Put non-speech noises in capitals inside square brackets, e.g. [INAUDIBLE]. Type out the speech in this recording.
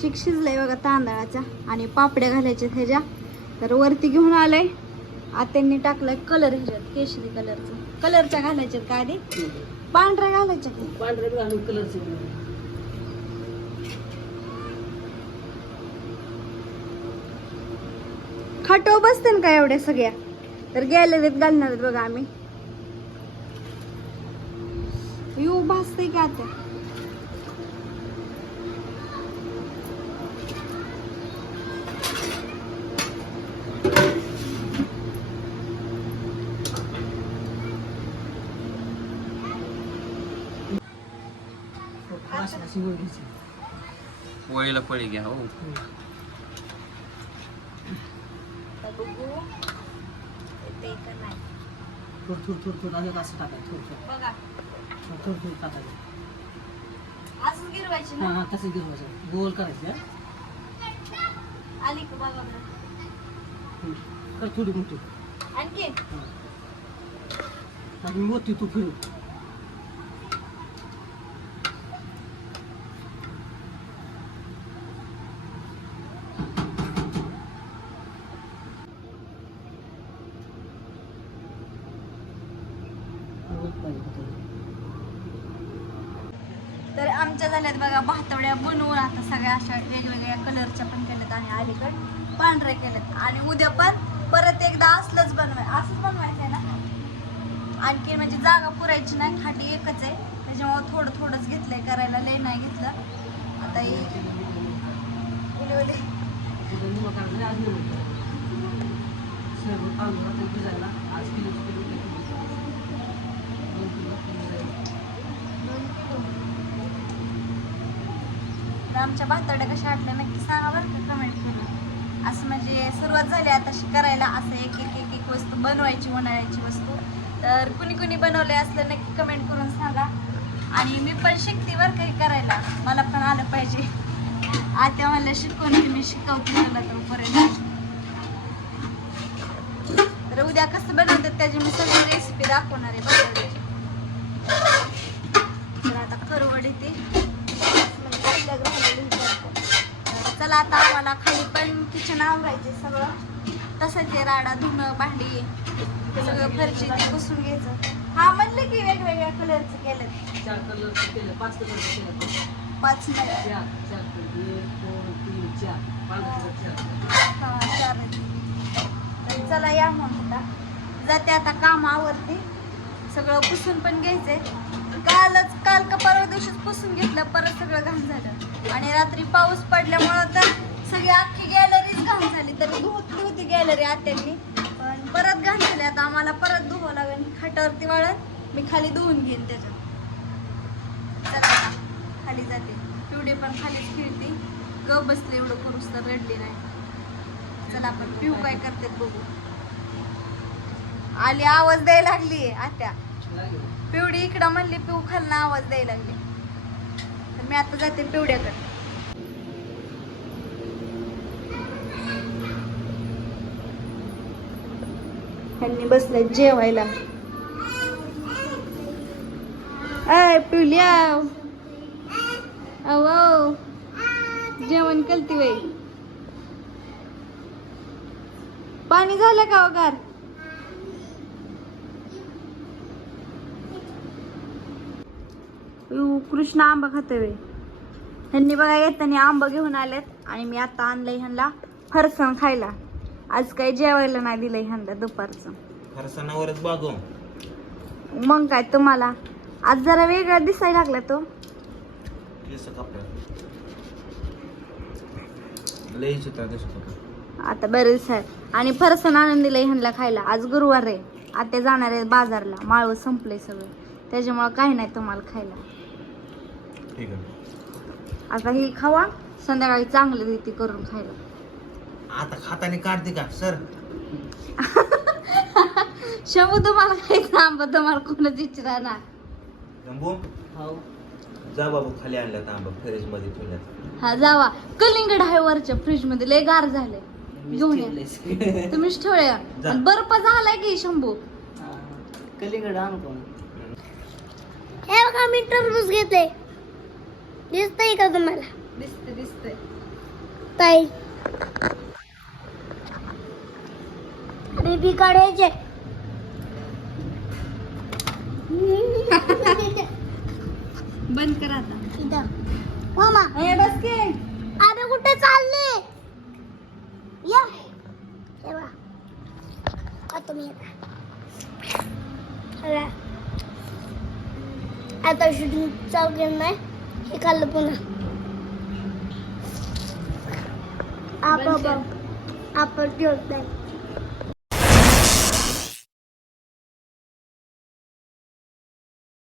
चिक शिजलाय बघा तांदळाचा आणि पापड्या घालायच्या ह्याच्या. तर वरती घेऊन आलंय. आत्यांनी टाकलाय कलर ह्याच्यात केशरी कलरचा कलरच्या घालायच्यात का आधी? पांढऱ्या घालायच्या बी घालून कलरचे खाटो बसते ना का एवढ्या सगळ्या? तर गॅलरीत घालणार बघा आम्ही. यू भासते की आता? वर घ्यायची पोळीला पळी घ्या हो. तर बघू. येते का नाही. थोडं थोडं थोडं थोडं असं असं टाकायचं थोडं थोडं. बघा. थोडं थोडं थोडं टाकायचं. गिरवायची हां ना? हां तसं गिरवायचं. गोल करायचं हा. आली का बघा बरं. हं. कर थोडी मोठी. आणखी? हां. आणि मोठी तू फिरू. तर आमच्या झाल्यात बघा भातवड्या बनवून आता सगळ्या अशा वेगवेगळ्या कलरच्या पण केल्यात आणि अलीकड पांढरे केल्यात. आणि उद्या पण परत एकदा असलंच बनवाय असंच बनवायचं आहे ना? आणखी म्हणजे जागा पुरायची नाही खाटी एकच आहे. त्याच्यामुळे थोडं थोडंच घेतलंय करायला लय नाही घेतलं. आता हे आज तर आमच्या भातवड्या कशा वाटल्या नक्की सांगा बरं का कमेंट करून. असं म्हणजे सुरुवात झाली आता शी करायला असं एक एक एक एक वस्तू बनवायची उन्हाळ्याची वस्तू. तर कुणी कुणी बनवले असलं नक्की कमेंट करून सांगा. आणि मी पण शिकते बरं काही करायला. मला पण आलं पाहिजे. आता मला शिकवून मी शिकवते मला तोपर्यंत. तर उद्या कसं बनवतात त्याची मी सगळी रेसिपी दाखवणार आहे भातवड्याची तर आता करवड येते म्हणजे शिल्लक राहिलेली करते. तर चला आता आम्हाला खाली पण किचन आवरायचे सगळं. तसंच आहे राडा धुणं भांडी सगळं फरची ते पुसून घ्यायचं. हा म्हणलं की वेगवेगळ्या कलरचं केलं चार कलर केलं पाच कलर केलं पाच नाही चार चार कलर एक दोन तीन चार. पाच कलर चार. चार आहेत. तर चला या मग आता. जाते आता काम आवरते सगळं पुसून पण घ्यायचंय. कालच काल का परवा दिवशीच पुसून घेतलं परत सगळं घाण झालं. आणि रात्री पाऊस पडल्यामुळं तर सगळी अख्खी गॅलरीच घाण झाली तर धुतली होती गॅलरी आत्यांनी. पण परत घाण आता आम्हाला परत धुवं लागेल. खाटावरती वाळत मी खाली धुवून घेईन त्याच्यात. चला खाली जाते. पिवडे पण खालीच खेळते. ग बसले एवढं करूस तर रडली नाही. चला आपण पिऊ काय करते बघू. आली आवाज द्यायला लागली आत्या. पिवडी इकडं म्हणली पिऊ खालना आवाज द्यायला लागली. तर मी आता जाते पिवड्याकडे. ह्यांनी बसले जेवायला. अय पिवल्या अव जेवण कलती बाई. पाणी झालं का वगार कृष्ण आंबा खातोय बाई. ह्यांनी बघा येताना आंबा घेऊन आलेत आणि मी आता आणलंय ह्यांना फरसाण खायला. आज काही जेवायला नाही दिलंय ह्यांना दुपारचं. फरसाणावरच बागो मग काय तुम्हाला? आज जरा वेगळा दिसायला लागला तो. केस कापल्या. लई चित्रा दिसतो आता बरेच आहे आणि फरसाण आणून दिलंय ह्यांना खायला. आज गुरुवार आहे. आता जाणार आहे बाजारला. माळव संपलंय सगळं. त्याच्यामुळं काही नाही तुम्हाला खायला. ठीक आहे. आता ही खावा. संध्याकाळी चांगलं देते करून खायला. आता खाताने काढते का? सर. [LAUGHS] शंभू तुम्हाला खायचं आंबा तुम्हाला कोणच इच्छा ना जंबू हो. जा बाबू खाली आंबा फ्रीजमध्ये ठेवल्यात हा जावा. कलिंगड आहे वरच्या फ्रीजमध्ये लय गार झाले घेऊन या. [LAUGHS] तुम्हीच ठेवूया जा. आणि बर्फ झालाय की शंभू? कलिंगड आणू कोण? हे बघा मी टरबूज घेते. दिसतंय का तुम्हाला? दिसते दिसते ताई. बेबी काढायचे बंद कर आता. इथं. मामा. ए, बस की अरे कुठे चालले? या. तेव्हा का तुम्ही चला. आता शूटिंग चालू नाही हे खाल्लं पुन्हा. आपण. आपण ठेवत नाही.